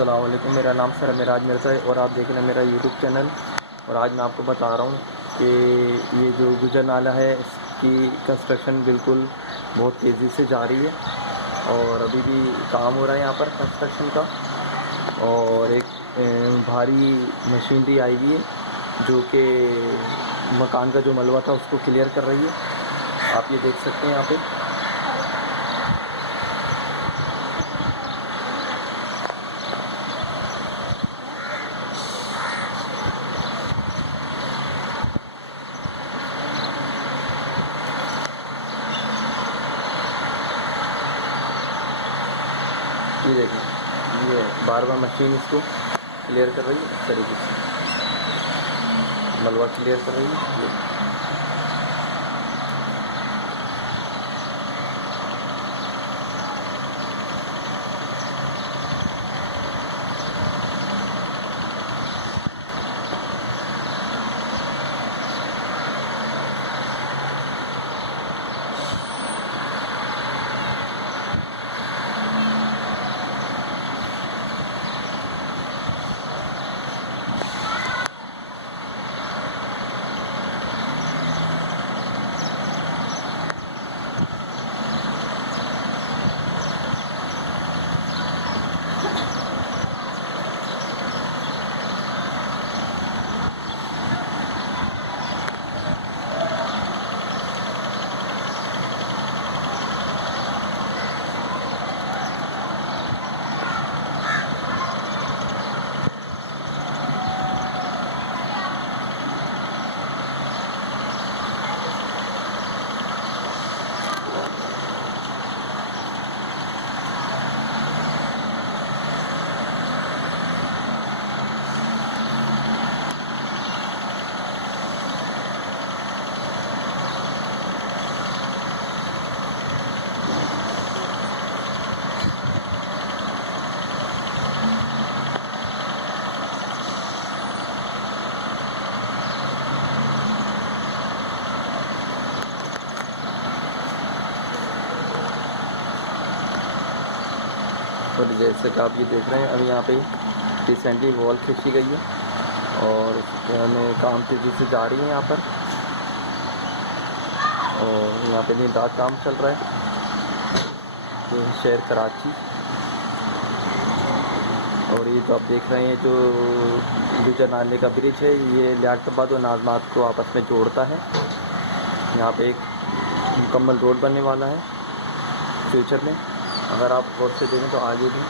अस्सलाम वालेकुम। मेरा नाम सर मेराज मिर्ज़ा है और आप देख रहे हैं मेरा यूट्यूब चैनल। और आज मैं आपको बता रहा हूँ कि ये जो गुजर नाला है इसकी कंस्ट्रक्शन बिल्कुल बहुत तेज़ी से जा रही है और अभी भी काम हो रहा है यहाँ पर कंस्ट्रक्शन का। और एक भारी मशीनरी आई हुई है जो कि मकान का जो मलबा था उसको क्लियर कर रही है। आप ये देख सकते हैं यहाँ पे। ये देखें, ये बार बार मशीन इसको क्लियर कर रही है इस तरीके से, मलबा क्लियर कर रही है ये। और जैसे कि आप ये देख रहे हैं, अभी यहाँ पे रिसेंटली वॉल खींची गई है और उसमें काम तेज़ी से जा रही है यहाँ पर। और यहाँ पे दिन रात काम चल रहा है। ये शहर कराची। और ये जो आप देख रहे हैं, जो गुजर नाले का ब्रिज है, ये लियाकताबाद और नाजमात को आपस में जोड़ता है। यहाँ पे एक मुकम्मल रोड बनने वाला है फ्यूचर में। अगर आप गौर से देखें तो आगे भी